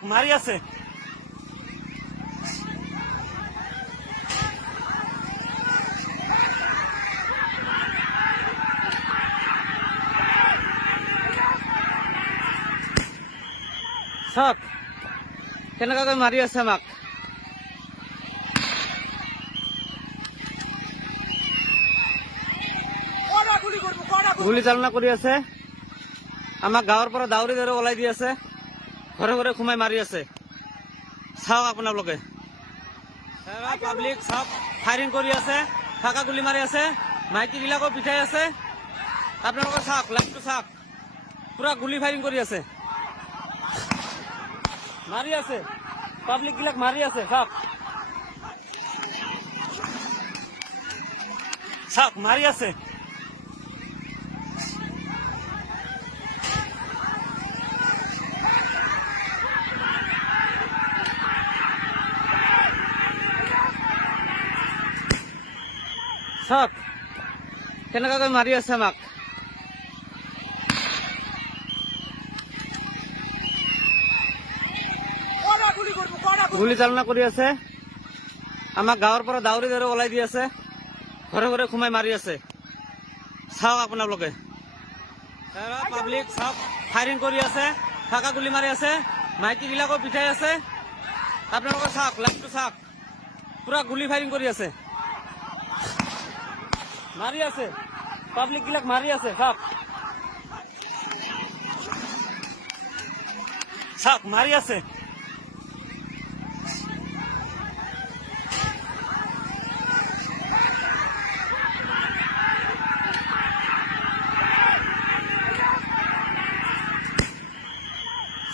মাৰি আছে সব কেনেকৈ মাৰি আছে আমাক গুলি চালনা কৰি আছে আমাক গাঁৱৰ পৰা দাউৰি দাউৰি ওলাই দি আছে ঘৰে ঘৰে সোমাই মাৰি আছে চাওক আপোনালোকে পাব্লিক চাওক ফায়াৰিং কৰি আছে ফাঁকা গুলি মাৰি আছে মাইকীবিলাকো পিঠাই আছে আপোনালোকে চাওক লাইভটো চাওক পুৰা গুলি ফায়াৰিং কৰি আছে মাৰি আছে পাব্লিক বিলাক মাৰি আছে চাওক চাওক মাৰি আছে চাওক কেনেকৈ মাৰি আছে আমাক গুলি চালনা কৰি আছে আমাক গাঁৱৰ পৰা দাউৰি দাউৰি ওলাই দি আছে ঘৰে ঘৰে সোমাই মাৰি আছে চাওক আপোনালোকে পাব্লিক চাওক ফায়াৰিং কৰি আছে ফাঁকা গুলি মাৰি আছে মাইকীবিলাকো পিঠাই আছে আপোনালোকে চাওক লাইভটো চাওক পুৰা গুলি ফায়াৰিং কৰি আছে মাৰি আছে পাব্লিক বিলাক মাৰি আছে চাওক চাওক মাৰি আছে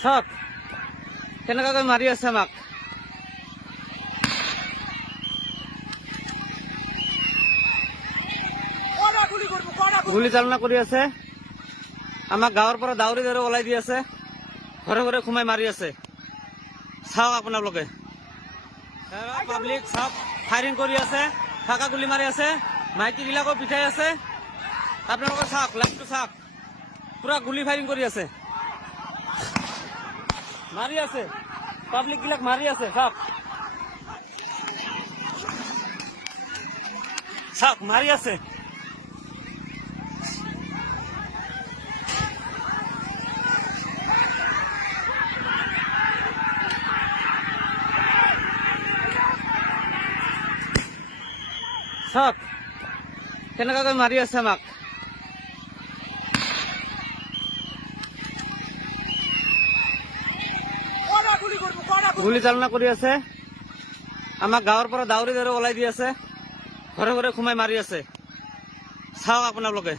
চাওক কেনেকৈ মাৰি আছে আমাক গুলি চালনা কৰি আছে আমাক গাঁৱৰ পৰা দাউৰি দাউৰি ওলাই দি আছে ঘৰে ঘৰে সোমাই মাৰি আছে চাওক আপোনালোকে পাব্লিক চাওক ফায়াৰিং কৰি আছে ফাঁকা গুলি মাৰি আছে মাইকীবিলাকো পিঠাই আছে আপোনালোকে চাওক লাইভটো চাওক পুৰা গুলি ফায়াৰিং কৰি আছে মাৰি আছে পাব্লিক বিলাক মাৰি আছে চাওক চাওক মাৰি আছে চাওক কেনেকৈ মাৰি আছে আমাক গুলি চালনা কৰি আছে আমাক গাঁৱৰ পৰা দাউৰি দাউৰি ওলাই দি আছে ঘৰে ঘৰে সোমাই মাৰি আছে চাওক আপোনালোকে